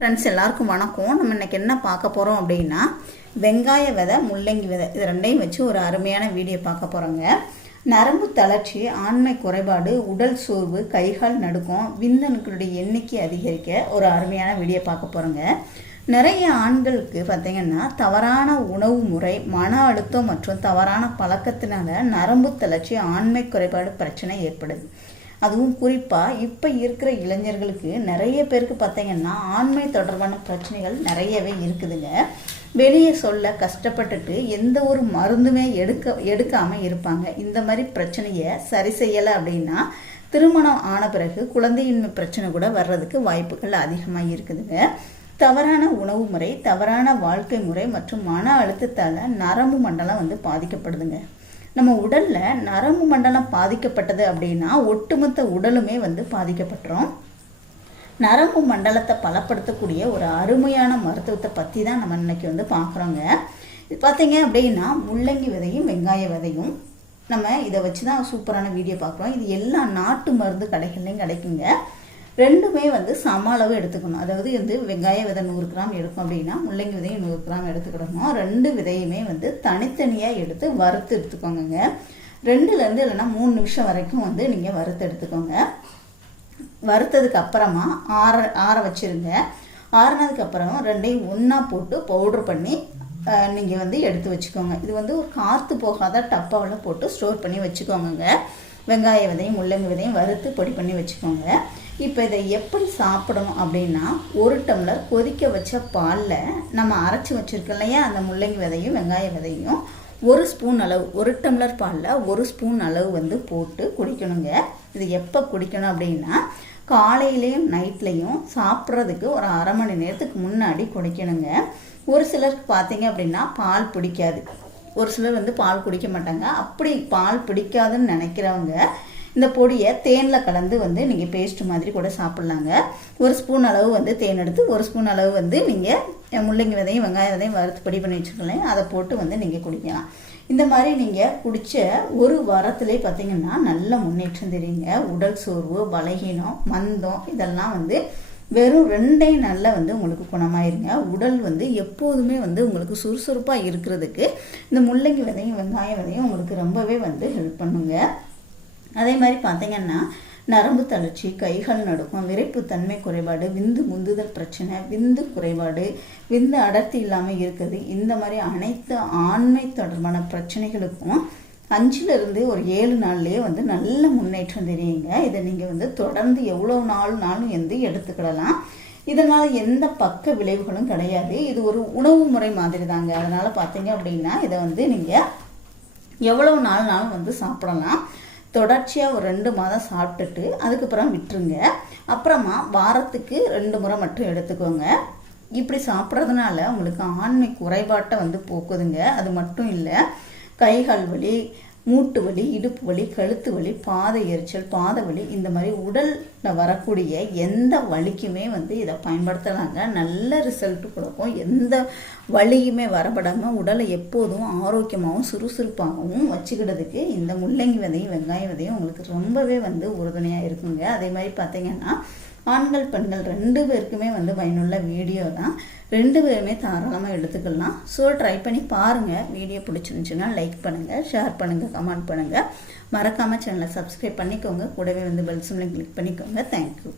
Friends எல்லாருக்கும் வணக்கம். நம்ம இன்னைக்கு என்ன பார்க்க போகிறோம் அப்படின்னா வெங்காய விதை முள்ளங்கி விதை. இது ரெண்டையும் வச்சு ஒரு அருமையான வீடியோ பார்க்க போகிறோங்க நரம்பு தளர்ச்சி ஆண்மை குறைபாடு உடல் சோர்வு கைகால் நடுக்கம் விந்தணுக்களுடைய எண்ணிக்கை அதிகரிக்க ஒரு அருமையான வீடியோ பார்க்க போகிறோங்க நிறைய ஆண்களுக்கு பார்த்திங்கன்னா தவறான உணவு முறை மன அழுத்தம் மற்றும் தவறான பழக்கத்தினால நரம்பு தளர்ச்சி ஆண்மை குறைபாடு பிரச்சனை ஏற்படுது. அதுவும் குறிப்பாக இப்போ இருக்கிற இளைஞர்களுக்கு நிறைய பேருக்கு பார்த்தீங்கன்னா ஆண்மை தொடர்பான பிரச்சனைகள் நிறையவே இருக்குதுங்க. வெளியே சொல்ல கஷ்டப்பட்டுட்டு எந்த ஒரு மருந்துமே எடுக்க எடுக்காமல் இருப்பாங்க. இந்த மாதிரி பிரச்சனையை சரி செய்யலை அப்படின்னா திருமணம் ஆன பிறகு குழந்தையின்மை பிரச்சனை கூட வர்றதுக்கு வாய்ப்புகள் அதிகமாக இருக்குதுங்க. தவறான உணவு முறை தவறான வாழ்க்கை முறை மற்றும் மன அழுத்தத்தால் நரம்பு மண்டலம் வந்து பாதிக்கப்படுதுங்க. நம்ம உடலில் நரம்பு மண்டலம் பாதிக்கப்பட்டது அப்படின்னா ஒட்டுமொத்த உடலுமே வந்து பாதிக்கப்பட்டுரும். நரம்பு மண்டலத்தை பலப்படுத்தக்கூடிய ஒரு அருமையான மருத்துவத்தை பற்றி தான் நம்ம இன்னைக்கு வந்து பார்க்குறோங்க இது பார்த்தீங்க அப்படின்னா முள்ளங்கி விதையும் வெங்காய விதையும் நம்ம இதை வச்சு தான் சூப்பரான வீடியோ பார்க்குறோம் இது எல்லா நாட்டு மருந்து கடைகள்லையும் கிடைக்குங்க. ரெண்டுமே வந்து சம அளவு எடுத்துக்கணும். அதாவது வந்து வெங்காய விதை நூறு கிராம் எடுக்கும் அப்படின்னா முள்ளங்கி விதையும் நூறு கிராம் எடுத்துக்கிடணும். ரெண்டு விதையுமே வந்து தனித்தனியாக எடுத்து வறுத்து எடுத்துக்கோங்க ரெண்டுலேருந்து இல்லைன்னா மூணு நிமிஷம் வரைக்கும் வந்து நீங்கள் வறுத்து எடுத்துக்கோங்க. வறுத்ததுக்கு அப்புறமா ஆற ஆற வச்சுருங்க. ஆறுனதுக்கு அப்புறம் ரெண்டையும் ஒன்றா போட்டு பவுட்ரு பண்ணி நீங்கள் வந்து எடுத்து வச்சுக்கோங்க. இது வந்து ஒரு காற்று போகாத டப்பாவில் போட்டு ஸ்டோர் பண்ணி வச்சுக்கோங்க வெங்காய விதையும் முள்ளங்கி விதையும் வறுத்து பொடி பண்ணி வச்சுக்கோங்க. இப்போ இதை எப்படி சாப்பிடணும் அப்படின்னா ஒரு டம்ளர் கொதிக்க வச்ச பாலில் நம்ம அரைச்சி வச்சுருக்கோம் இல்லையா? அந்த முள்ளங்கி விதையும் வெங்காய விதையும் ஒரு ஸ்பூன் அளவு ஒரு டம்ளர் பாலில் ஒரு ஸ்பூன் அளவு வந்து போட்டு குடிக்கணுங்க. இது எப்போ குடிக்கணும் அப்படின்னா காலையிலையும் நைட்லேயும் சாப்பிட்றதுக்கு ஒரு அரை மணி நேரத்துக்கு முன்னாடி குடிக்கணுங்க. ஒரு சிலருக்கு பார்த்தீங்க அப்படின்னா பால் பிடிக்காது. ஒரு சிலர் வந்து பால் குடிக்க மாட்டாங்க. அப்படி பால் பிடிக்காதுன்னு நினைக்கிறவங்க இந்த பொடியை தேனில் கலந்து வந்து நீங்கள் பேஸ்ட் மாதிரி கூட சாப்பிட்லாங்க. ஒரு ஸ்பூன் அளவு வந்து தேன் எடுத்து ஒரு ஸ்பூன் அளவு வந்து நீங்கள் முள்ளங்கி விதையும் வெங்காய விதையும் வறுத்து பொடி பண்ணி வச்சுக்கலாம் அதை போட்டு வந்து நீங்கள் குடிக்கலாம். இந்த மாதிரி நீங்கள் குடித்த ஒரு வாரத்திலே பார்த்தீங்கன்னா நல்ல முன்னேற்றம் தெரியுங்க. உடல் சோர்வு பலகீனம் மந்தம் இதெல்லாம் வந்து வெறும் ரெண்டே நாளில் வந்து உங்களுக்கு குணமாயிருங்க. உடல் வந்து எப்போதுமே வந்து உங்களுக்கு சுறுசுறுப்பாக இருக்கிறதுக்கு இந்த முள்ளங்கி விதையும் வெங்காய விதையும் உங்களுக்கு ரொம்பவே வந்து ஹெல்ப் பண்ணுங்கள் அதே மாதிரி பார்த்தீங்கன்னா நரம்பு தளர்ச்சி கைகள் நடுக்கம் விரைப்புத்தன்மை குறைபாடு விந்து முந்துதல் பிரச்சனை விந்து குறைபாடு விந்து அடர்த்தி இல்லாமல் இருக்குது. இந்த மாதிரி அனைத்து ஆண்மை தொடர்பான பிரச்சனைகளுக்கும் அஞ்சுலேருந்து ஒரு ஏழு நாள்லேயே வந்து நல்ல முன்னேற்றம் தெரியுங்க. இதை நீங்கள் வந்து தொடர்ந்து எவ்வளோ நாள் நாளும் வந்து எடுத்துக்கிடலாம். இதனால் எந்த பக்க விளைவுகளும் கிடையாது. இது ஒரு உணவு முறை மாதிரி தாங்க அதனால் பார்த்தீங்க அப்படின்னா இதை வந்து நீங்கள் எவ்வளவு நாள்னாலும் வந்து சாப்பிடலாம். தொடர்ச்சியாக ஒரு ரெண்டு மாதம் சாப்பிட்டுட்டு அதுக்கப்புறம் விட்டுருங்க. அப்புறமா வாரத்துக்கு ரெண்டு முறை மட்டும் எடுத்துக்கோங்க. இப்படி சாப்பிட்றதுனால உங்களுக்கு ஆண்மை குறைபாட்டை வந்து போக்குதுங்க. அது மட்டும் இல்லை கைகால் வலி மூட்டு வலி இடுப்பு வலி கழுத்து வலி பாத எரிச்சல் பாத வலி இந்த மாதிரி உடலில் வரக்கூடிய எந்த வலிக்குமே வந்து இதை பயன்படுத்தலாங்க. நல்ல ரிசல்ட் கொடுக்கும். எந்த வலியுமே வரப்படாமல் உடலை எப்போதும் ஆரோக்கியமாகவும் சுறுசுறுப்பாகவும் வச்சுக்கிட்டதுக்கு இந்த முள்ளங்கி விதையும் வெங்காய விதையும் உங்களுக்கு ரொம்பவே வந்து உறுதுணையாக இருக்குங்க. அதே மாதிரி பார்த்தீங்கன்னா ஆண்கள் பெண்கள் ரெண்டு பேருக்குமே வந்து பயனுள்ள வீடியோ தான். ரெண்டு பேருமே தாராளமாக எடுத்துக்கலாம். ஸோ ட்ரை பண்ணி பாருங்கள் வீடியோ பிடிச்சிருந்துச்சுன்னா லைக் பண்ணுங்கள் ஷேர் பண்ணுங்கள் கமெண்ட் பண்ணுங்கள் மறக்காமல் சேனலை சப்ஸ்கிரைப் பண்ணிக்கோங்க. கூடவே வந்து பெல் சிம்லை கிளிக் பண்ணிக்கோங்க. Thank you